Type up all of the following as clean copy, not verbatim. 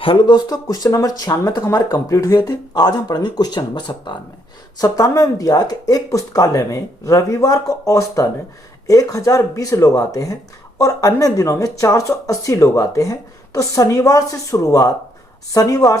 Hello दोस्तों, question number 96 तक हमारे कंप्लीट हुए थे। आज हम पढ़ेंगे क्वेश्चन नंबर 97 में दिया कि एक पुस्तकालय में रविवार को औसतन 1020 लोग आते हैं और अन्य दिनों में 480 लोग आते हैं। तो शनिवार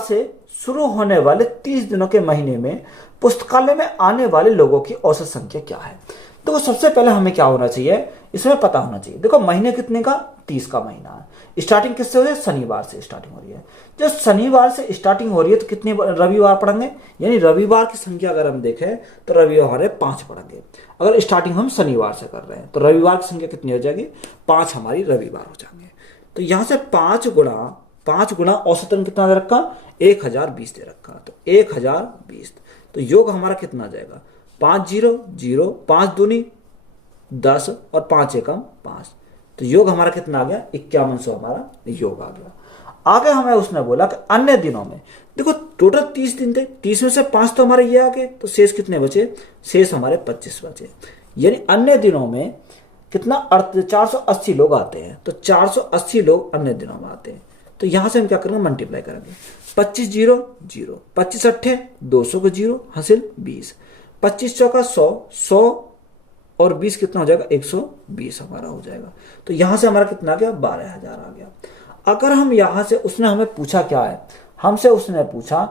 से शुरू होने वाले 30 दिनों के महीने में पुस्तकालय में आने वाले लोगों की औसत संख्या क्या है। देखो, सबसे पहले हमें क्या होना चाहिए, इसमें पता होना चाहिए। देखो, महीने कितने का, 30 का महीना है। स्टार्टिंग किससे हो रही है, शनिवार से स्टार्टिंग हो रही है। जब शनिवार से स्टार्टिंग हो रही है तो कितने रविवार पढ़ेंगे, यानी रविवार की संख्या अगर हम देखें तो रविवार हमारे 5 पढ़ेंगे। अगर स्टार्टिंग हम शनिवार से कर रहे हैं तो रविवार की संख्या कितनी हो जाएगी, 5 हमारी रविवार हो जाएंगे। तो यहां से 5 गुणा औसतन कितना दे रखा, 1020 दे रखा। तो 1020, तो योग हमारा कितना आ जाएगा, 5 0 0, 5 दूनी 10 और 5 एकम 5। तो योग हमारा कितना आ गया, 5100 हमारा योग आ गया। आगे हमें उसने बोला कि अन्य दिनों में, देखो टोटल 30 दिन थे, 30 में से 5 तो हमारे ये आ गए, तो शेष कितने बचे, शेष हमारे 25 बचे। यानी अन्य दिनों में कितना 480 लोग आते हैं। तो 480 लोग अन्य दिनों में आते हैं। तो यहां से हम क्या करेंगे, मल्टीप्लाई करेंगे। 25 0 0, 25 अट्ठे 200 को 0 हासिल 20, 25 चौका 100, 100 और 20 कितना हो जाएगा, 120 हमारा हो जाएगा। तो यहां से हमारा कितना आ गया, 12,000 आ गया। अगर हम यहां से, उसने हमें पूछा क्या है, हमसे उसने पूछा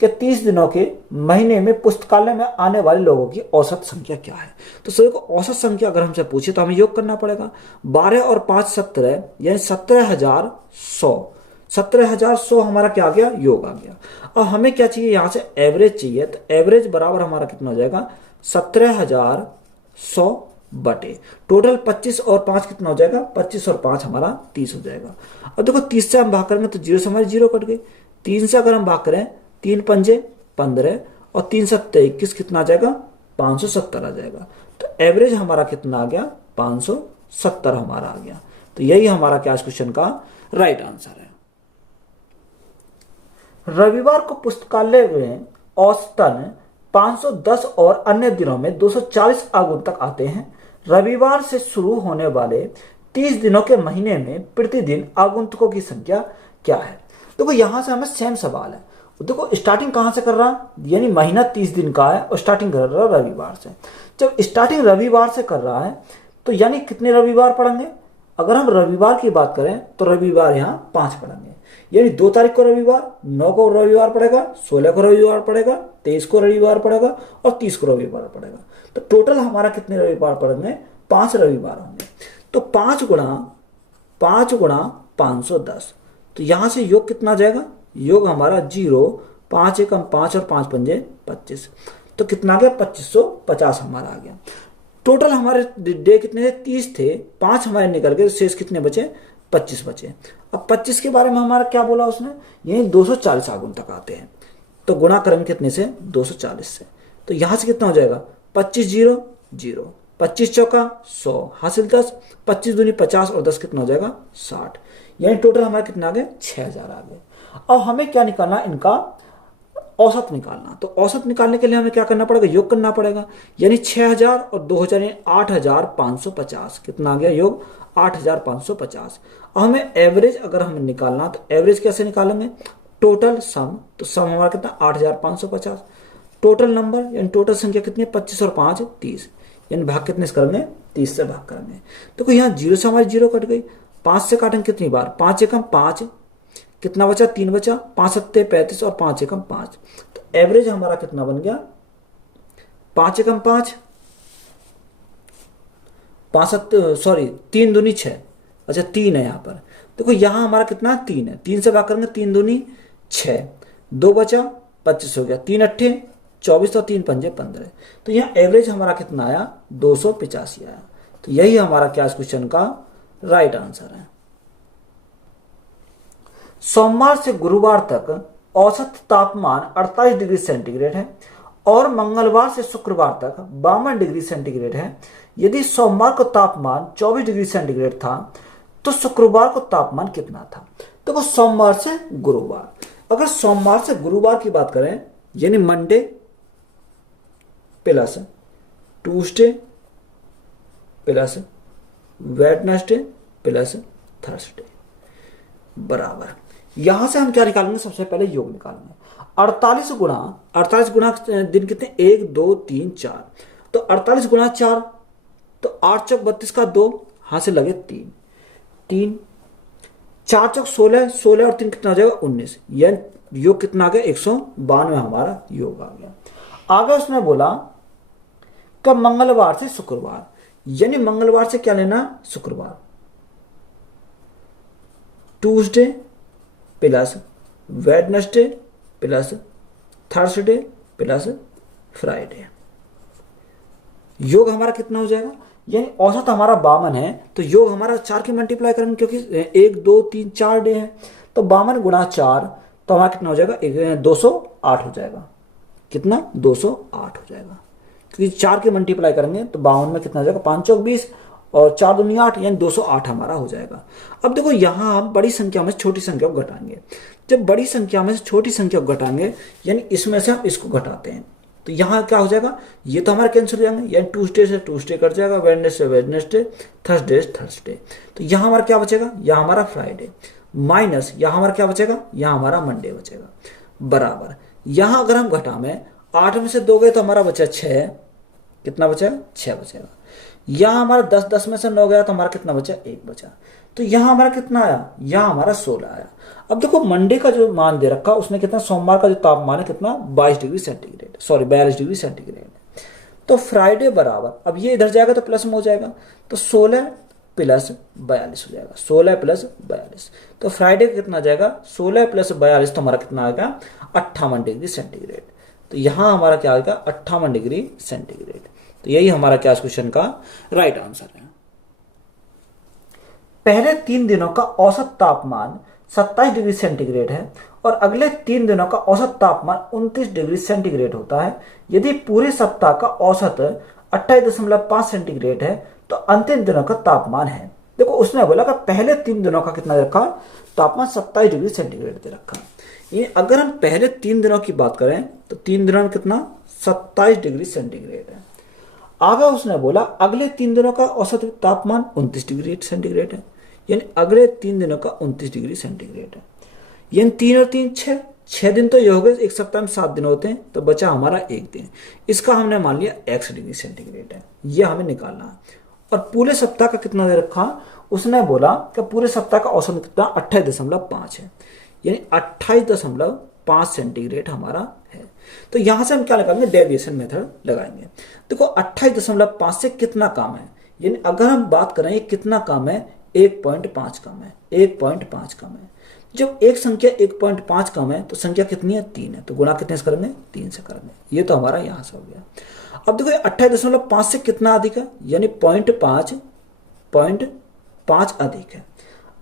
कि 30 दिनों के महीने में पुस्तकालय में आने वाले लोगों की औसत संख्या क्या है। तो सभी को औसत संख्या अगर हमसे पूछे तो हमें योग करना पड़ेगा। 12 और 5 17, यानी 17,100। 17,100 हमारा क्या आ गया, योग आ गया। और हमें क्या चाहिए, यहां से एवरेज चाहिए। तो एवरेज बराबर हमारा कितना हो जाएगा, 17,100 बटे टोटल 25 और 5 कितना हो जाएगा, 25 और 5 हमारा 30 हो जाएगा। अब देखो 30 से हम भाग करेंगे तो 0 से हमारे 0 कट गए। 3 से अगर हम भाग करें, 3 पंजे 15 और 3 सत्ते 21, कितना आ जाएगा, 570 आ जाएगा। तो एवरेज हमारा कितना आ गया, 570 हमारा आ गया। तो यही हमारा क्या इस क्वेश्चन का राइट आंसर है। रविवार को पुस्तकालय में औसतन 510 और अन्य दिनों में 240 आगंतुक आते हैं। रविवार से शुरू होने वाले 30 दिनों के महीने में प्रतिदिन आगंतुकों की संख्या क्या है। देखो, यहां से हमें सेम सवाल है। देखो, स्टार्टिंग कहां से कर रहा, यानी महीना 30 दिन का है और स्टार्टिंग कर रहा है रविवार से। जब स्टार्टिंग रविवार से कर रहा है तो यानी कितने रविवार पढ़ेंगे। अगर हम रविवार की बात करें तो रविवार यहाँ 5 पढ़ेंगे। यानी 2 तारीख को रविवार, 9 को रविवार पड़ेगा, 16 को रविवार पड़ेगा, 23 को रविवार पड़ेगा और 30 को रविवार पड़ेगा। तो टोटल हमारा कितने रविवार पड़ेंगे, 5 रविवार होंगे। तो 5 गुणा 510। तो यहां से योग कितना जाएगा, योग हमारा 0, 5 एकम 5 और 5 पंजे 25। तो कितना आ गया, 2550 हमारा आ गया। टोटल हमारे डे कितने थे, 30 थे, 5 हमारे निकल गए, शेष कितने बचे, 25 बचे। अब 25 के बारे में हमारा क्या बोला उसने, यही 240 आगंतुक आते हैं। तो गुणा करेंगे कितने से, 240 से। तो यहां से कितना हो जाएगा, 25 0 0, 25 चौका 100 हासिल 10, 25 दूनी 50 और 10 कितना हो जाएगा, 60। यानी टोटल हमारा कितना आ गया, 6,000 आ गए। अब हमें क्या निकालना, इनका औसत निकालना। तो औसत निकालने के लिए हमें क्या करना पड़ेगा, योग करना पड़ेगा। यानी 6,000 और 2,000 यानी 8,550 कितना आ गया, योग 8,550। अब हमें एवरेज अगर हमें निकालना तो एवरेज कैसे निकालेंगे, टोटल सम। तो सम हमारा कितना, 8,550। टोटल नंबर यानी टोटल संख्या कितनी है, 25 और 5 30। यानी भाग कितने से करेंगे, 30 से भाग करेंगे। देखो यहाँ 0 से हमारी 0 कट गई, 5 से काटेंगे कितनी बार, 5 एकम 5, कितना बचा, 3 बचा, 5 सत्ते 35 और 5 एकम 5। तो एवरेज हमारा कितना बन गया, 5 एकम 5, 5 सत्ते सॉरी 3 दूनी 6, अच्छा 3 है यहाँ पर। देखो यहाँ हमारा कितना 3 है, 3 से भाग करेंगे, 3 दूनी 6, 2 बचा 25 हो गया, 3 अट्ठे 24 और 3 पंजे 15। तो यहाँ एवरेज हमारा कितना आया, 285 आया। तो यही हमारा क्या इस क्वेश्चन का राइट आंसर है। सोमवार से गुरुवार तक औसत तापमान 48 डिग्री सेंटीग्रेड है और मंगलवार से शुक्रवार तक 52 डिग्री सेंटीग्रेड है। यदि सोमवार को तापमान 24 डिग्री सेंटीग्रेड था तो शुक्रवार को तापमान कितना था। देखो, सोमवार से गुरुवार, अगर सोमवार से गुरुवार की बात करें यानी Monday plus Tuesday plus Wednesday plus Thursday बराबर, यहां से हम क्या निकालेंगे, सबसे पहले योग निकालेंगे। 48 गुणा दिन कितने, 1 2 3 4, तो 48 गुणा 4, तो 8 चौक 32 का 2, हाथ से लगे 3, 3 4 चौक 16, 16 और 3 कितना हो जाएगा 19, यानी योग कितना आ गया 192 हमारा योग आ गया। आगे उसने बोला कब, मंगलवार से शुक्रवार, यानी मंगलवार से क्या लेना, शुक्रवार, Tuesday plus Wednesday plus Thursday plus Friday, योग हमारा कितना हो जाएगा, यानी औसत हमारा 52 है, तो योग हमारा 4 की मल्टीप्लाई करेंगे क्योंकि 1 2 3 4 डे है, तो 52 गुणा 4, तो हमारा कितना हो जाएगा 208 हो जाएगा, कितना 208 हो जाएगा, क्योंकि 4 की मल्टीप्लाई करेंगे तो 52 में कितना हो जाएगा 5 चौक 20 और 4 दूनी 8, यानी 208 हमारा हो जाएगा। अब देखो यहाँ हम बड़ी संख्या में छोटी संख्या को घटाएंगे, जब बड़ी संख्या में से छोटी संख्या को घटाएंगे यानी इसमें से हम इसको घटाते हैं, तो यहाँ क्या हो जाएगा, ये तो हमारा कैंसिल हो जाएंगे, यानी ट्यूसडे से ट्यूसडे कट जाएगा, वेडनेसडे से वेडनेसडे, थर्सडे से थर्सडे, तो यहाँ हमारा क्या बचेगा, यहाँ हमारा फ्राइडे, माइनस यहाँ हमारा क्या बचेगा, यहाँ हमारा मंडे बचेगा, बराबर यहाँ अगर हम घटाएं 8 में से 2 गए तो हमारा बचा 6, कितना बचेगा 6 बचेगा, यहाँ हमारा 10, 10 में से 9 गया तो हमारा कितना बचा 1 बचा, तो यहाँ हमारा कितना आया, यहाँ हमारा 16 आया। अब देखो मंडे का जो मान दे रखा उसने कितना, सोमवार का जो तापमान है कितना 22 degree centigrade, sorry 42 degree centigrade, तो फ्राइडे बराबर, अब ये इधर जाएगा तो प्लस में हो जाएगा, तो 16 प्लस 42 हो जाएगा, 16 प्लस 42, तो फ्राइडे का कितना जाएगा 16 प्लस 42, तो हमारा कितना आएगा 58 डिग्री सेंटीग्रेड, तो यहाँ हमारा क्या आएगा 58 डिग्री सेंटीग्रेड, तो यही हमारा क्या क्वेश्चन का राइट आंसर है। पहले 3 दिनों का औसत तापमान 27 डिग्री सेंटीग्रेड है और अगले 3 दिनों का औसत तापमान 29 डिग्री सेंटीग्रेड होता है। यदि पूरे सप्ताह का औसत 28.5 सेंटीग्रेड है तो अंतिम दिनों का तापमान है, देखो उसने बोला कि पहले 3 दिनों का कितना रखा, तापमान 27 डिग्री सेंटीग्रेड दे रखा। ये अगर हम पहले 3 दिनों की बात करें तो 3 दिनों में कितना 27 डिग्री सेंटीग्रेड है। आगे उसने बोला अगले 3 दिनों का औसत तापमान 29 डिग्री सेंटीग्रेड है, यानी अगले 3 दिनों का 29 डिग्री सेंटीग्रेड है, यानी 3 और 3 6 दिन तो ये हो गए, एक सप्ताह में 7 दिन होते हैं, तो बचा हमारा 1 दिन, इसका हमने मान लिया x डिग्री सेंटीग्रेड है, ये हमें निकालना है। और पूरे सप्ताह का कितना दे रखा, उसने बोला कि पूरे सप्ताह का औसत कितना 28.5 है, यानी 28.5 सेंटीग्रेड हमारा है। तो यहां से हम क्या लगाएंगे, डेविएशन मेथड लगाएंगे। देखो 28.5 से कितना कम है, यानी अगर हम बात करें ये कितना कम है, 1.5 कम है, 1.5 कम है। जब एक संख्या 1.5 कम है तो संख्या कितनी है 3 है, तो गुणा कितने से करेंगे 3 से करेंगे, ये तो हमारा यहां से हो गया। अब देखो 28.5 से कितना अधिक है, यानी 0.5 अधिक है,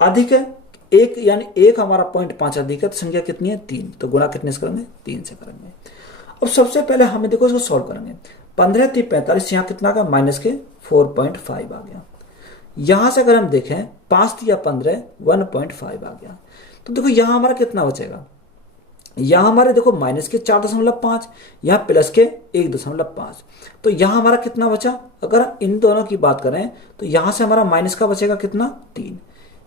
अधिक है एक, यानी 1 हमारा 0.5 अधिक है, तो संख्या कितनी है 3, तो गुणा कितने से करेंगे 3 से करेंगे। अब सबसे पहले हमें देखो इसको सॉल्व करेंगे, 15 3 45, यहाँ कितना का माइनस के 4.5 आ गया। यहां से अगर हम देखें 5 3 15 1.5 आ गया, तो देखो यहां हमारा कितना बचेगा, यहां हमारे देखो माइनस के 4.5, यहाँ प्लस के 1.5, तो यहां हमारा कितना बचा, अगर इन दोनों की बात करें तो यहां से हमारा माइनस का बचेगा कितना 3,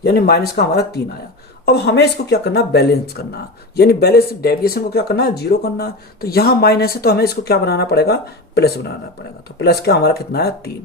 यानी माइनस का हमारा 3 आया। अब हमें इसको क्या करना, बैलेंस करना, यानी बैलेंस डेविएशन को क्या करना है 0 करना। तो यहाँ माइनस है तो हमें इसको क्या बनाना पड़ेगा, प्लस बनाना पड़ेगा, तो प्लस का हमारा कितना है 3,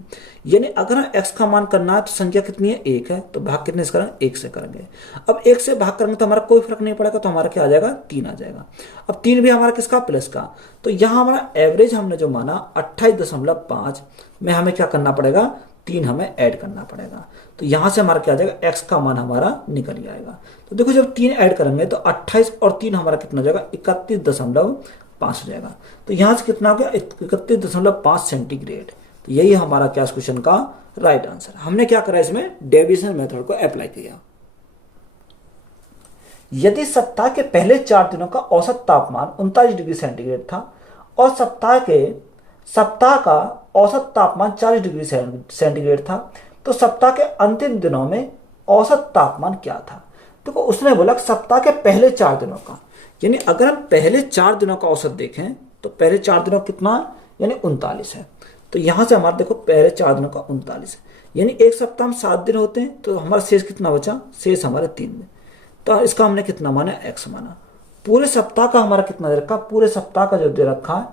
यानी अगर हम x का मान करना है तो संख्या कितनी है 1 है, तो भाग कितने से करेंगे 1 से करेंगे। अब 1 से भाग करेंगे तो हमारा कोई फर्क नहीं पड़ेगा, तो हमारा क्या आ जाएगा 3 आ जाएगा। अब 3 भी हमारा किसका, प्लस का, तो यहाँ हमारा एवरेज हमने जो माना 28.5 में हमें क्या करना पड़ेगा 3 हमें ऐड करना पड़ेगा, तो यहां से हमारा क्या आ जाएगा x का मान हमारा निकल जाएगा। तो देखो जब 3 ऐड करेंगे तो 28 और 3 हमारा कितना हो जाएगा 31.5 हो जाएगा, तो यहां से कितना हो गया 31.5 सेंटीग्रेड। तो यही हमारा क्या क्वेश्चन का राइट आंसर। हमने क्या करा, इसमें डेविएशन मेथड को अप्लाई किया। यदि सप्ताह के पहले 4 दिनों का औसत तापमान 39 डिग्री सेंटीग्रेड था और सप्ताह का औसत तापमान 40 डिग्री सेंटीग्रेड था, तो सप्ताह के अंतिम दिनों में औसत तापमान क्या था। देखो उसने बोला सप्ताह के पहले 4 दिनों का, यानी अगर हम पहले 4 दिनों का औसत देखें तो पहले 4 दिनों कितना, यानी 39 है, तो यहां से हमारा देखो पहले 4 दिनों का 39 है, यानी एक सप्ताह में 7 दिन होते हैं, तो हमारा शेष कितना बचा, शेष हमारे 3 दिन, तो इसका हमने कितना माना, x माना। पूरे सप्ताह का हमारा कितना दे रखा, पूरे सप्ताह का जो दे रखा है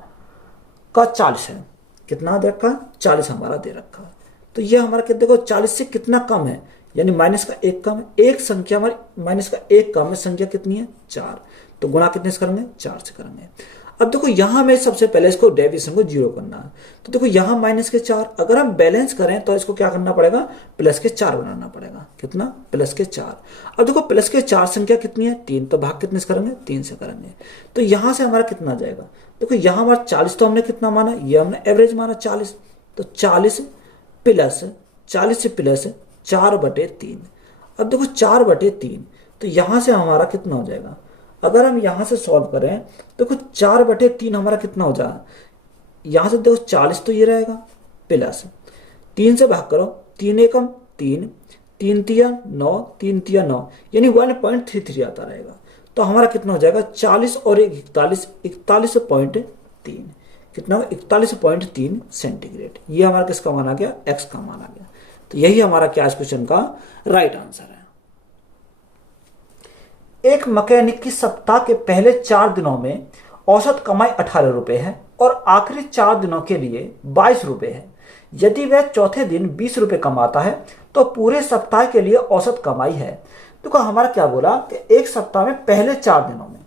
का 40 है। कितना दे रखा, 40 हमारा दे रखा है। तो ये हमारा कितना, देखो 40 से कितना कम है, यानी माइनस का 1 कम है। एक संख्या हमारी माइनस का 1 कम है, संख्या कितनी है, 4। तो गुणा कितने से करेंगे, 4 से करेंगे। अब देखो यहां हमें सबसे पहले इसको डेविएशन को 0 करना है। तो देखो यहां माइनस के 4, अगर हम बैलेंस करें तो इसको क्या करना पड़ेगा, प्लस के 4 बनाना पड़ेगा। कितना, प्लस के 4। अब देखो प्लस के 4 संख्या कितनी है, 3, तो भाग कितने से करेंगे, 3 से करेंगे। तो यहां से हमारा कितना जाएगा, देखो यहां हमारा 40 तो हमने कितना माना, ये हमने एवरेज माना 40। तो 40 प्लस 4/3। अब देखो 4/3, तो यहां से हमारा कितना हो जाएगा, अगर हम यहां से सॉल्व करें तो कुछ 4/3 हमारा कितना हो जाएगा, यहां से देखो 40 तो ये रहेगा, प्लस 3 से भाग करो, 3 एकम 3, 3 तिया 9, 3 तिया 9, यानी 1.33 आता रहेगा। तो हमारा कितना हो जाएगा, 40 और 41, 41.3। कितना, 41.3 सेंटीग्रेड। ये हमारा किसका माना गया, एक्स का माना गया। तो यही हमारा क्या इस क्वेश्चन का राइट आंसर है। एक मैकेनिक की सप्ताह के पहले 4 दिनों में औसत कमाई 18 रुपए है और आखिरी 4 दिनों के लिए 22 रुपए है। यदि वह चौथे दिन 20 रुपए कमाता है तो पूरे सप्ताह के लिए औसत कमाई है। तो हमारा क्या बोला कि एक सप्ताह में पहले 4 दिनों में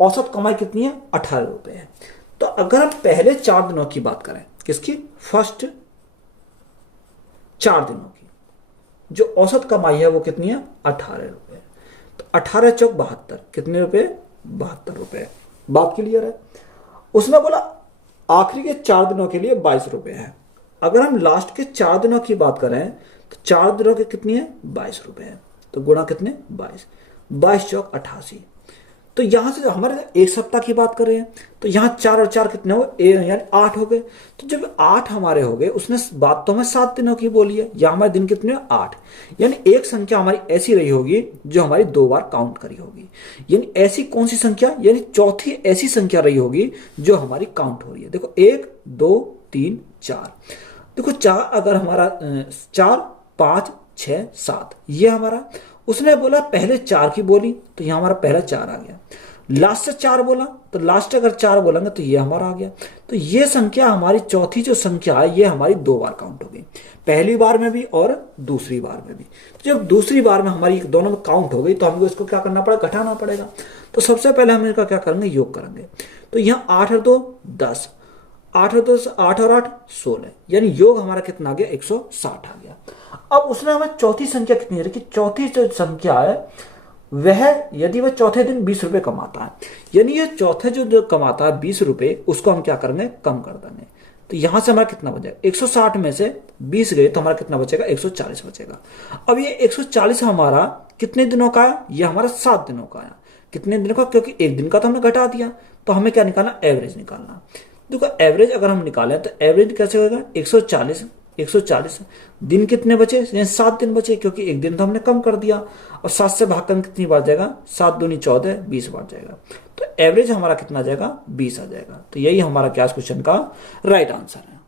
औसत कमाई कितनी है, 18 रुपए है। तो अगर हम पहले 4 दिनों की बात करें, किसकी, फर्स्ट 4 दिनों की, जो औसत कमाई है वो कितनी है, 18 रुपए। तो 18 चौक 72, कितने रुपए, 72 रुपए। बात क्लियर है। उसने बोला आखिरी के 4 दिनों के लिए 22 रुपए है। अगर हम लास्ट के 4 दिनों की बात करें तो 4 दिनों के कितनी है, 22 रुपए है। तो गुणा कितने, 22, 22 चौक 88। तो यहां से हमारे एक सप्ताह की बात कर रहे हैं, तो यहां 4 और 4 कितने हो, यानी 8 हो गए। तो जब 8 हमारे हो गए, उसने बात तो हमें 7 दिनों की बोली है, या हमारे दिन कितने, 8। यानी एक संख्या हमारी ऐसी रही होगी जो हमारी 2 बार काउंट करी होगी। यानी ऐसी कौन सी संख्या, यानी चौथी ऐसी संख्या रही होगी जो हमारी काउंट हो रही है। देखो 1 2 3 4, देखो 4 अगर हमारा 4 5 6 7, ये हमारा, उसने बोला पहले 4 की बोली तो यहां हमारा पहला 4 आ गया। लास्ट से 4 बोला तो लास्ट अगर 4 बोलेंगे तो ये हमारा आ गया। तो ये संख्या हमारी चौथी जो संख्या है, ये हमारी 2 बार काउंट हो गई, पहली बार में भी और दूसरी बार में भी। तो जब दूसरी बार में हमारी दोनों में काउंट हो गई तो हमको इसको क्या करना पड़ेगा, घटाना पड़ेगा। तो सबसे पहले हम इसका क्या करेंगे, योग करेंगे। तो यहाँ 8 और 2 10, 8 और 2 8 और 8 16, यानी योग हमारा कितना आ गया, 160 आ गया। अब उसने हमें चौथी संख्या कितनी रखी, चौथी जो संख्या है वह, यदि वह चौथे दिन 20 रुपए कमाता है, यानी ये चौथे जो कमाता है 20 रुपए, उसको हम क्या करेंगे, कम कर देंगे। तो यहां से हमारा कितना बचेगा, 160 में से 20 गए तो हमारा कितना बचेगा, 140 बचेगा। अब ये 140 हमारा कितने दिनों का है, ये हमारा 7 दिनों का है। कितने दिनों का, क्योंकि एक दिन का तो हमने घटा दिया, तो हमें क्या निकालना, एवरेज निकालना। देखो एवरेज अगर हम निकालें तो एवरेज कैसे होगा, 140 दिन कितने बचे, 7 दिन बचे, क्योंकि एक दिन तो हमने कम कर दिया। और 7 से भाग कर कितनी बार जाएगा, 7 दूनी 14, 20 बार जाएगा। तो एवरेज हमारा कितना जाएगा, 20 आ जाएगा। तो यही हमारा क्या क्वेश्चन का राइट आंसर है।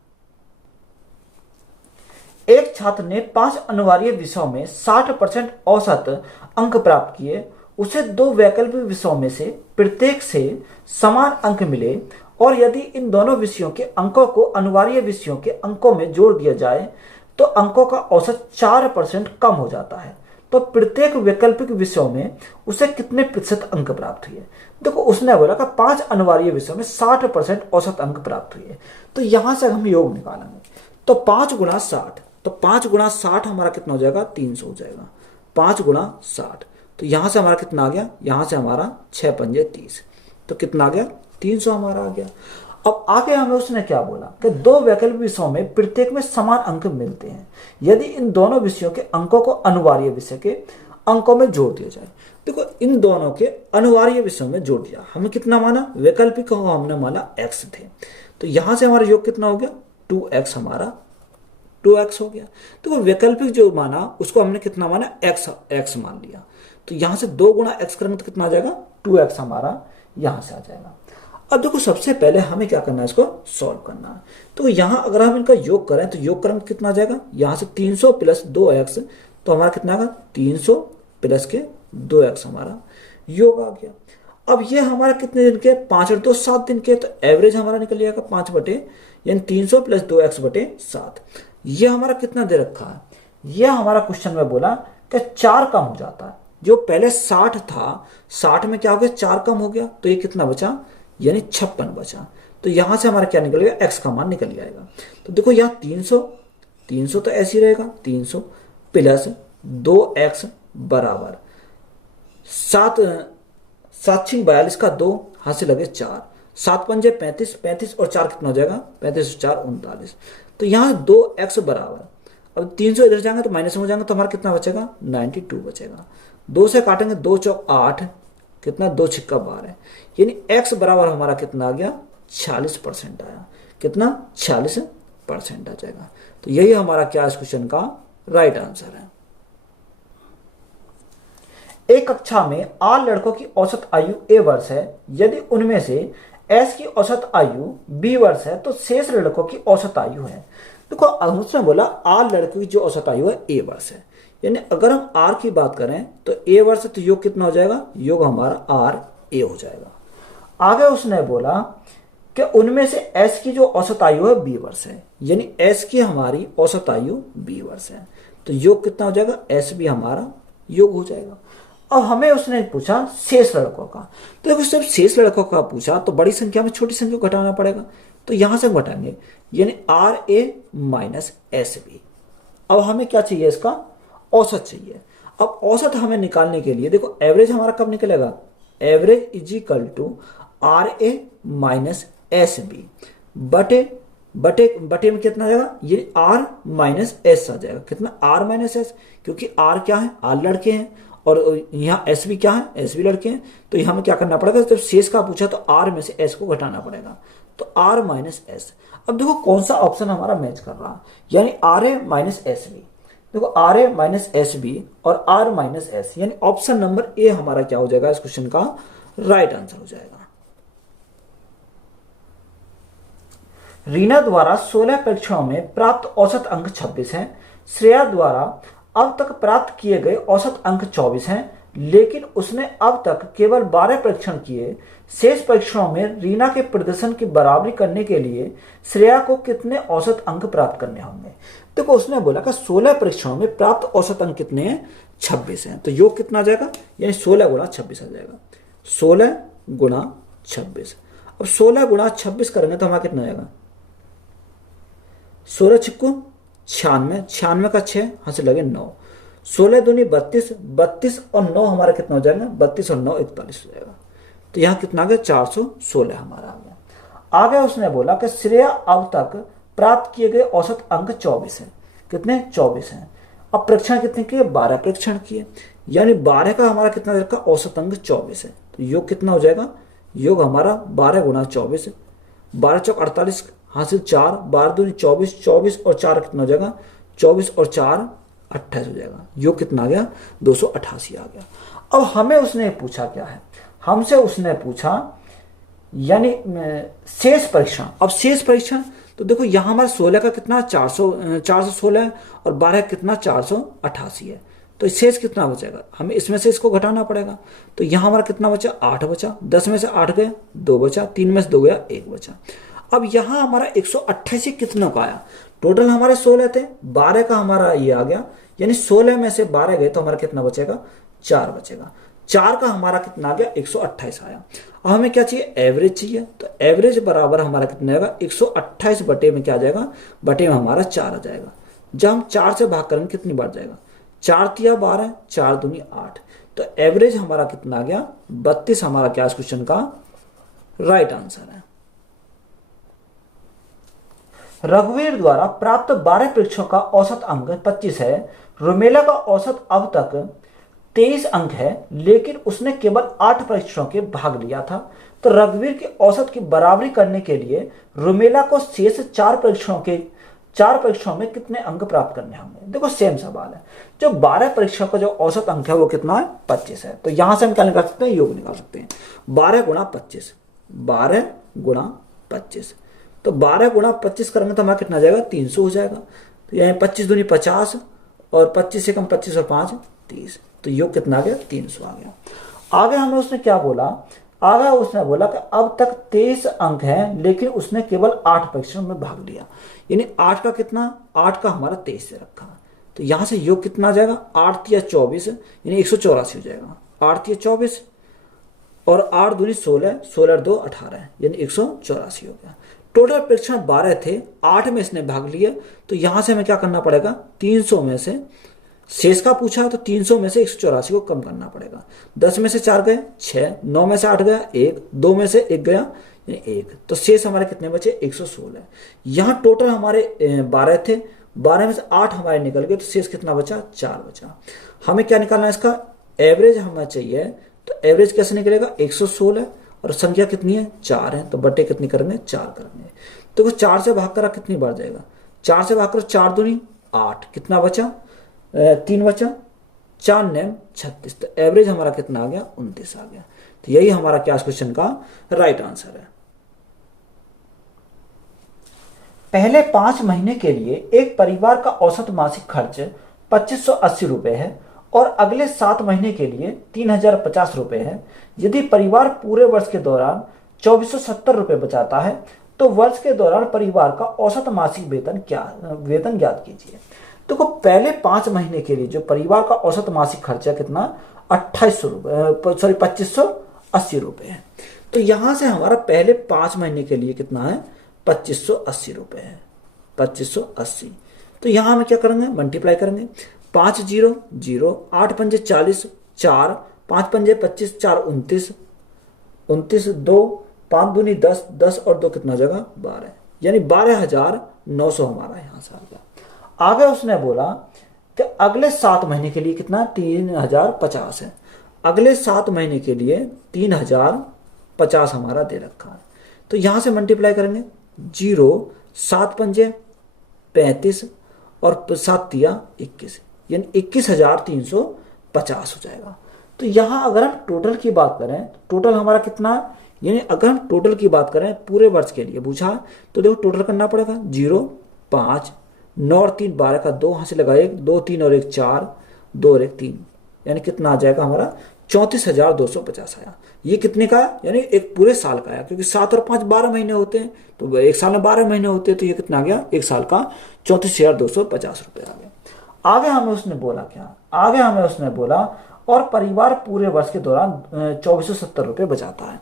एक छात्र ने 5 अनिवार्य विषयों में 60% औसत अंक प्राप्त किए। उसे 2 वैकल्पिक विषयों में से प्रत्येक से समान अंक मिले, और यदि इन दोनों विषयों के अंकों को अनिवार्य विषयों के अंकों में जोड़ दिया जाए तो अंकों का औसत 4% कम हो जाता है। तो प्रत्येक वैकल्पिक विषयों में उसे कितने प्रतिशत अंक प्राप्त हुए। देखो उसने बोला कि 5 अनिवार्य विषयों में 60% औसत अंक प्राप्त हुए। तो यहां से हम योग निकालेंगे। तो 5 गुणा 60, तो 5 गुणा 60 हमारा कितना हो जाएगा, 300 हो जाएगा। 5 गुणा 60, तो यहां से हमारा कितना आ गया, यहां से हमारा 6 पंजे 30, तो कितना आ गया, 300 हमारा आ गया। अब आगे हमें उसने क्या बोला कि 2 वैकल्पिक विषयों में प्रत्येक में समान अंक मिलते हैं यदि इन दोनों विषयों के अंकों को अनिवार्य विषय के अंकों में जोड़ दिया जाए। देखो इन दोनों के अनिवार्य विषयों में जोड़ दिया, हमें कितना माना, वैकल्पिक को हमने माना x थे। तो यहां से हमारा योग कितना हो गया, 2x, हमारा 2x हो गया। तो वैकल्पिक जो माना उसको हमने कितना माना, x मान लिया। तो यहां से 2 गुणा x करेंगे तो कितना आ जाएगा, 2x हमारा यहां से आ जाएगा। अब देखो सबसे पहले हमें क्या करना है, इसको सॉल्व करना है। तो यहां अगर हम इनका योग करें तो योग करेंगे कितना आ जाएगा, यहां से 300 प्लस 2x, तो हमारा कितना आएगा, 300 प्लस के 2x हमारा योग आ गया। अब ये हमारा कितने दिन के, 5 और 2 7 दिन के, तो एवरेज हमारा निकल जाएगा 5 बटे यानी 300 प्लस 2x बटे 7। ये हमारा कितना दे रखा है, ये हमारा क्वेश्चन में बोला कि 4 कम हो जाता है। जो पहले 60 था, 60 में क्या हो गया, 4 कम हो गया, तो ये कितना बचा, यानी 56 बचा। तो यहां से हमारा क्या निकल गया, x का मान निकल जाएगा। तो देखो यहाँ 300 तो ऐसे ही रहेगा, 300 प्लस 2x बराबर 7 42 का 2 हाथ से लगे 4, 7 पंजे 35, 35 और 4 कितना हो जाएगा, 35 और 4 39। तो यहाँ 2x बराबर, अब 300 इधर जाएंगे तो माइनस में हो जाएंगे, तो हमारा कितना बचेगा, 92 बचेगा। 2 से काटेंगे, 2 चौक 8, कितना, 2 छिक्का 12, यानी x बराबर हमारा कितना आ गया, 46% आया। कितना, 46% आ जाएगा। तो यही हमारा क्या इस क्वेश्चन का राइट आंसर है। एक कक्षा में 8 लड़कों की औसत आयु a वर्ष है। यदि उनमें से s की औसत आयु b वर्ष है तो शेष लड़कों की औसत आयु है। देखो उसने बोला 8 लड़कों की जो औसत आयु है a वर्ष है, यानी अगर हम r की बात करें तो a वर्ष है, तो योग कितना हो जाएगा, योग हमारा r a हो जाएगा। आगे उसने बोला कि उनमें से s की जो औसत आयु है b वर्ष है, यानी s की हमारी औसत आयु b वर्ष है, तो योग कितना हो जाएगा, s भी हमारा योग हो जाएगा। अब हमें उसने पूछा शेष लड़कों का, तो देखो जब शेष लड़कों का पूछा तो बड़ी संख्या में छोटी संख्या को घटाना पड़ेगा, तो यहां से घटाएंगे, यानी RA माइनस SB। अब हमें क्या चाहिए, इसका औसत चाहिए। अब औसत हमें निकालने के लिए देखो एवरेज हमारा कब निकलेगा, average is equal to RA minus SB बटे बटे बटे में कितना आ जाएगा, ये R माइनस S आ जाएगा। कितना, R माइनस S, क्योंकि R क्या है, R लड़के हैं और यहाँ S भी क्या है, S भी लड़के हैं, तो यहाँ हमें क्या करना पड़ेगा, जब शेष का पूछा तो R में से S को घटाना पड़ेगा, तो R माइनस S। अब देखो कौन सा ऑप्शन हमारा मैच कर रहा है, यानी RA माइनस SB। देखो RA माइनस SB और R माइनस S, यानी ऑप्शन नंबर ए हमारा क्या हो जाएगा, इस क्वेश्चन का राइट आंसर हो जाएगा। रीना द्वारा 16 परीक्षाओं में प्राप्त औसत अंक 26 हैं। श्रेया द्वारा अब तक प्राप्त किए गए औसत अंक 24 हैं, लेकिन उसने अब तक केवल 12 परीक्षण किए। शेष परीक्षणों में रीना के प्रदर्शन की बराबरी करने के लिए श्रेया को कितने औसत अंक प्राप्त करने होंगे। देखो उसने बोला कि 16 परीक्षणों में प्राप्त औसत अंक कितने हैं, 26 हैं, तो योग कितना आ जाएगा, यानी 16 गुणा 26 आ जाएगा, 16 गुणा 26। अब 16 गुणा 26 करेंगे तो हमारा कितना आएगा, 16 छिक्कू 96, 96 का 6 हाथ से लगे 9, 16 दूनी 32, 32 और 9 हमारा कितना हो जाएगा, 32 और 9 41 हो जाएगा। तो यहाँ कितना आ गया, 416 हमारा आ गया। आगे उसने बोला कि श्रेया अब तक प्राप्त किए गए औसत अंक 24 है। कितने, 24 हैं। अब परीक्षण कितने किए, 12 परीक्षण किए, यानी 12 का हमारा कितना रखा, औसत अंक 24 है, तो योग कितना हो जाएगा, योग हमारा 12 गुणा 24, 12 चौक 48 हासिल 4, 12 दूनी 24, 24 और 4 कितना हो जाएगा, 24 और 4 28 हो जाएगा। योग कितना आ गया, 288 आ गया। अब हमें उसने पूछा क्या है, हमसे उसने पूछा यानी शेष परीक्षण। अब शेष परीक्षण तो देखो यहाँ हमारा 16 का कितना 416 है और 12 कितना 488 है, तो शेष कितना बचेगा, हमें इसमें से इसको घटाना पड़ेगा। तो यहाँ हमारा कितना बचा, 8 बचा, 10 में से 8 गया 2 बचा, 3 में से 2 गया 1 बचा। अब यहाँ हमारा 188 कितनों का आया, टोटल हमारे 16 थे, 12 का हमारा ये आ गया, यानी 16 में से 12 गए तो हमारा कितना बचेगा, 4 बचेगा। 4 का हमारा कितना आ गया, 128 आया। अब हमें क्या चाहिए, एवरेज चाहिए, तो एवरेज बराबर हमारा कितना आएगा, 128 बटे में क्या आ जाएगा, बटे में हमारा 4 आ जाएगा। जब हम 4 से भाग करेंगे कितनी बार जाएगा, 4 तिया 12, 4 दूनी 8, तो एवरेज हमारा कितना आ गया, 32 हमारा क्या इस क्वेश्चन का राइट आंसर है। रघुवीर द्वारा प्राप्त 12 परीक्षणों का औसत अंक 25 है। रुमेला का औसत अब तक 23 अंक है, लेकिन उसने केवल 8 परीक्षणों के भाग लिया था। तो रघुवीर के औसत की बराबरी करने के लिए रुमेला को शेष 4 परीक्षणों में कितने अंक प्राप्त करने होंगे। देखो सेम सवाल है, जो 12 परीक्षणों का जो औसत अंक है वो कितना है, 25 है। तो यहां से हम क्या निकाल सकते हैं, योग निकाल सकते हैं, 12 गुणा 25, 12 गुणा 25, तो 12 गुणा 25 करेंगे तो हमारा कितना आ जाएगा, 300 हो जाएगा। तो यहाँ 25 दूनी 50 और 25 से कम 25 और 5 30, तो योग कितना आ गया 300 आ गया। आगे हमें उसने क्या बोला, आगे उसने बोला कि अब तक 23 अंक हैं लेकिन उसने केवल 8 परीक्षण में भाग लिया, यानी 8 का कितना, 8 का हमारा 23 से रखा। तो यहां से योग कितना आ जाएगा, 8 या 24 यानी 184 हो जाएगा। 8 या 24 और 8 दूनी 16, 16 2 18 यानी 184 हो गया। टोटल परीक्षण 12 थे, 8 में इसने भाग लिया। तो यहां से हमें क्या करना पड़ेगा, 300 में से शेष का पूछा तो 300 में से 184 को कम करना पड़ेगा। 10 में से 4 गए 6, 9 में से 8 गया 1, 2 में से 1 गया 1, तो शेष हमारे कितने बचे 116। यहाँ टोटल हमारे 12 थे, 12 में से 8 हमारे निकल गए, तो शेष कितना बचा 4 बचा। हमें क्या निकालना है, इसका एवरेज हमें चाहिए। तो एवरेज कैसे निकलेगा, 116 और संख्या कितनी है 4 है, तो बटे कितनी करेंगे 4 करेंगे। तो 4 से भाग करा कितनी बार जाएगा, 4 से भाग करो 4 दूनी 8, कितना बचा 3 बचा, 4 9 36, तो एवरेज हमारा कितना आ गया 29 आ गया। तो यही हमारा क्या क्वेश्चन का राइट आंसर है। पहले 5 महीने के लिए एक परिवार का औसत मासिक खर्च 2580 रुपए है और अगले 7 महीने के लिए 3050 रुपए है। यदि परिवार पूरे वर्ष के दौरान 2470 रुपए बचाता है तो वर्ष के दौरान परिवार का औसत मासिक वेतन ज्ञात कीजिए। देखो पहले 5 महीने के लिए जो परिवार का औसत मासिक खर्चा कितना 2580 रुपए है। तो यहां से हमारा पहले 5 महीने के लिए कितना है 2580 रुपए है, 2580। तो यहां हम क्या करेंगे, मल्टीप्लाई करेंगे, 5 0 0, 8 पंजे 40, 4, 5 पंजे 25, 4 29, 29 2, 5 दूनी 10, 10 और 2 कितना जगह 12, यानी 12,900 हमारा यहां से आ गया। आगे उसने बोला कि अगले 7 महीने के लिए कितना 3050 है, अगले 7 महीने के लिए 3050 हमारा दे रखा है। तो यहां से मल्टीप्लाई करेंगे, 0 7 पंजे 35 और 7 तिया 21, यानी 21,350 हो जाएगा। तो यहां अगर हम टोटल की बात करें तो टोटल हमारा कितना, यानी अगर हम टोटल की बात करें पूरे वर्ष के लिए पूछा तो देखो टोटल करना पड़ेगा, 0 5 9 और 3 12 का 2 हाथ से लगा 1 2 3 और 1 4 2 और 1 3, यानी कितना आ जाएगा हमारा 34,250 आया। ये कितने का, यानी एक पूरे साल का आया, क्योंकि 7 और 5 12 महीने होते हैं, तो एक साल में 12 महीने होते हैं, तो ये कितना आ गया एक साल का 34,250 रुपये आ गया। आगे हमें उसने बोला क्या, आगे हमें उसने बोला और परिवार पूरे वर्ष के दौरान 2470 रुपये बचाता है,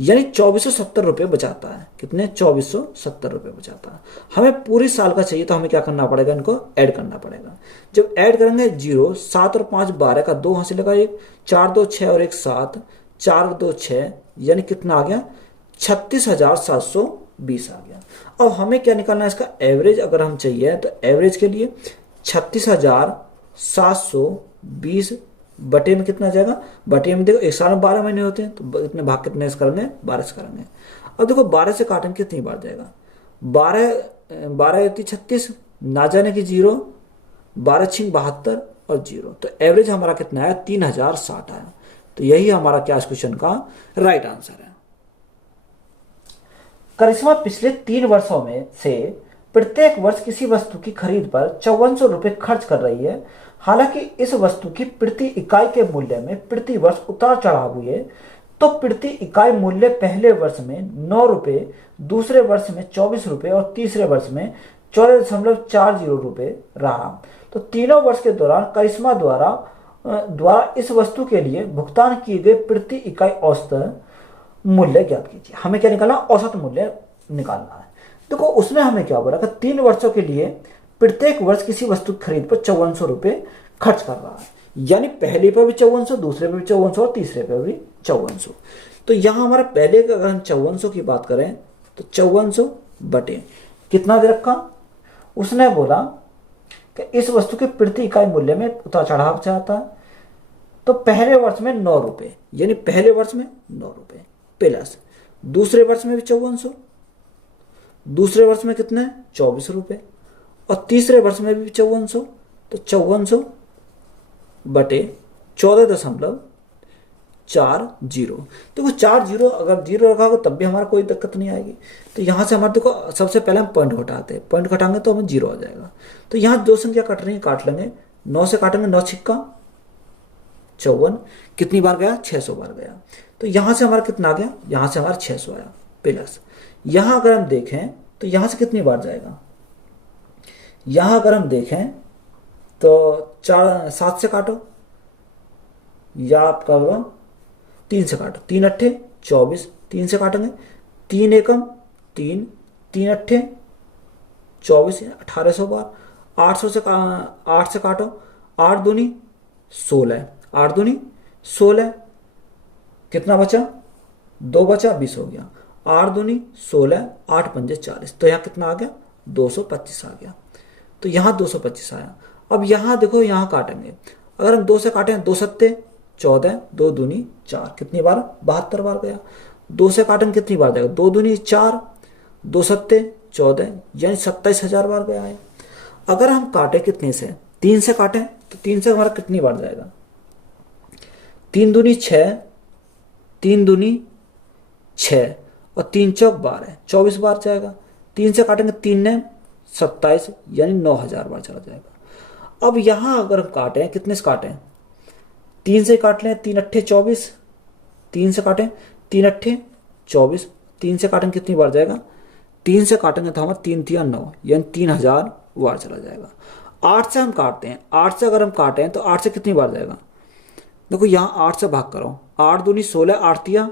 यानी 2470 रुपये बचाता है, कितने 2470 रुपये बचाता है। हमें पूरे साल का चाहिए तो हमें क्या करना पड़ेगा, इनको ऐड करना पड़ेगा। जब ऐड करेंगे 0 7 और 5 12 का 2 हाथ से लगा 1 4 2 6 और 1 7 4 2 6, यानी कितना आ गया 36,720 आ गया। अब हमें क्या निकालना है, इसका एवरेज अगर हम चाहिए तो एवरेज के लिए 36,720 बटे में कितना जाएगा, बटे में देखो एक साल में 12 महीने होते हैं, तो इतने भाग कितने से करेंगे 12 से करेंगे। अब देखो 12 से काटेंगे कितनी बार जाएगा, 12 36 ना जाने की 0, 12 6 72 और 0, तो एवरेज हमारा कितना आया 3060 आया। तो यही हमारा क्या क्वेश्चन का राइट आंसर है। करिश्मा पिछले 3 वर्षों में से प्रत्येक वर्ष किसी वस्तु की खरीद पर 5400 रुपये खर्च कर रही है। हालांकि इस वस्तु की प्रति इकाई के मूल्य में प्रति वर्ष उतार चढ़ाव हुए, तो प्रति इकाई मूल्य पहले वर्ष में 9 रुपये, दूसरे वर्ष में 24 रुपये और तीसरे वर्ष में 14.40 रुपये रहा। तो तीनों वर्ष के दौरान करिश्मा द्वारा इस वस्तु के लिए भुगतान किए गए प्रति इकाई औसत मूल्य ज्ञात कीजिए। हमें क्या निकालना, औसत मूल्य निकालना है। देखो उसने हमें क्या बोला कि 3 वर्षों के लिए प्रत्येक वर्ष किसी वस्तु की खरीद पर 5400 रुपये खर्च कर रहा है, यानी पहले पर भी 5400, दूसरे पर भी 5400 और तीसरे पर भी 5400। तो यहां हमारा पहले का अगर हम 5400 की बात करें तो 5400 बटे कितना दे रखा, उसने बोला कि इस वस्तु के प्रति इकाई मूल्य में उतार चढ़ाव चाहता है, तो पहले वर्ष में 9 रुपये, यानी पहले वर्ष में 9 रुपये प्लस दूसरे वर्ष में भी 5400, दूसरे वर्ष में कितने 24 रुपये और तीसरे वर्ष में भी 5400, तो 5400 बटे 14.40। देखो 40 अगर 0 रखा होगा तब भी हमारा कोई दिक्कत नहीं आएगी। तो यहाँ से हमारे देखो सबसे पहले हम पॉइंट घटाते हैं, पॉइंट घटाएंगे तो हमें 0 आ जाएगा। तो यहाँ 2 संख्या कट रही है, काट लेंगे, 9 से काटेंगे 9 छिक्का 54 कितनी बार गया, 600 बार गया। तो यहां से हमारा कितना आ गया, यहां से हमारा 600 आया प्लस। यहां अगर हम देखें तो यहां से कितनी बार जाएगा, यहां अगर हम देखें तो 7 से काटो या आपका होगा 3 से काटो, 3 अट्ठे 24, 3 से काटेंगे 3 एकम 3, 3 अट्ठे 24, 1800 बार। 800 से 8 से काटो, 8 दूनी 16, 8 दूनी 16, कितना बचा, 2 बचा 20 हो गया। 8 दूनी 16, 8 पंजे 40, तो यहाँ कितना आ गया, 225 आ गया। तो यहाँ 225 आया। अब यहाँ देखो, यहाँ काटेंगे, अगर हम 2 से काटें 2 सत्ते 14, 2 दूनी 4, कितनी बार, 72 बार गया। 2 से काटेंगे कितनी बार जाएगा, 2 दूनी 4, 2 सत्ते 14, यानी 27,000 बार गया है। अगर हम काटे कितने से, 3 से काटें तो 3 से हमारा कितनी बार जाएगा, 3 दूनी 6, 3 दूनी 6 और 3 चौक 12, 24 बार जाएगा। 3 से काटेंगे 3 ने 27, यानी 9,000 बार चला जाएगा। अब यहां अगर हम काटें, कितने से काटें, 3 से काट लें, 3 अट्ठे 24, 3 से काटें 3 अट्ठे 24, 3 से काटेंगे कितनी बार जाएगा, 3 से काटेंगे तो हमारा 3 तिया 9, यानी 3,000 बार चला जाएगा। 8 से हम काटते हैं, 8 से अगर हम काटें तो 8 से कितनी बार जाएगा, देखो यहाँ 8 से भाग करो, 8 दूनी 16, 8 तिया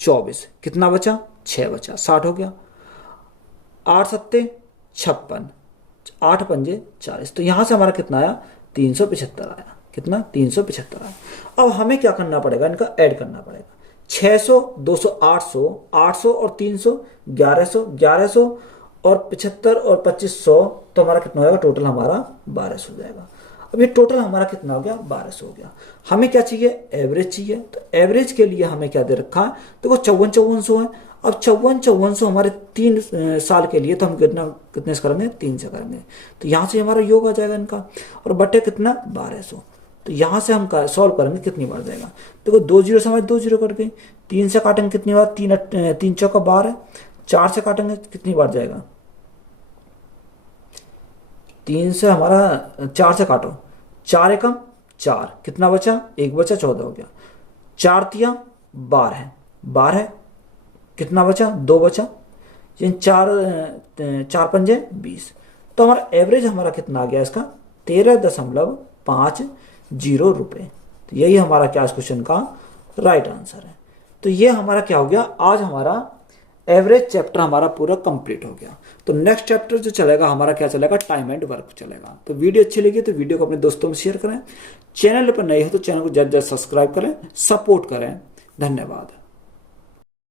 24, कितना बचा, 6 बचा, 60 हो गया। 8 सत्ते 56, 8 पंजे 40, तो यहां से हमारा कितना आया, 375 आया। कितना, 375 आया। अब हमें क्या करना पड़ेगा, इनका ऐड करना पड़ेगा। 600, 200, 800, 800 और 300 1100, 1100 और 75 और 2500, तो हमारा कितना हो जाएगा, टोटल हमारा 1200 हो जाएगा। अब ये टोटल हमारा कितना हो गया, 1200 हो गया। हमें क्या चाहिए, एवरेज चाहिए। तो एवरेज के लिए हमें क्या दे रखा है, देखो 5400 है। अब 5400 हमारे 3 साल के लिए, तो हम कितने से करेंगे, 3 से करेंगे। तो यहाँ से हमारा योग आ जाएगा इनका, और बटे कितना, 1200। तो यहाँ से हम सॉल्व करेंगे, कितनी बार जाएगा, देखो 2 जीरो से हमारे 2 जीरो कट गई। 3 से काटेंगे कितनी बार, 3 चौका 12, 4 से काटेंगे कितनी बार जाएगा, 3 से हमारा 4 से काटो, 4 एकम 4, कितना बचा, 1 बचा, 14 हो गया। 4 तिया 12, 12 कितना बचा, 2 बचा, यानी 4 पंजे 20। तो हमारा एवरेज हमारा कितना आ गया इसका, 13.50 रुपये। तो यही हमारा क्या इस क्वेश्चन का राइट आंसर है। तो ये हमारा क्या हो गया, आज हमारा एवरेज चैप्टर हमारा पूरा कंप्लीट हो गया। तो नेक्स्ट चैप्टर जो चलेगा हमारा क्या चलेगा, टाइम एंड वर्क चलेगा। तो वीडियो अच्छी लगी तो वीडियो को अपने दोस्तों में शेयर करें, चैनल पर नए हो तो चैनल को जल्द सब्सक्राइब करें, सपोर्ट करें। धन्यवाद।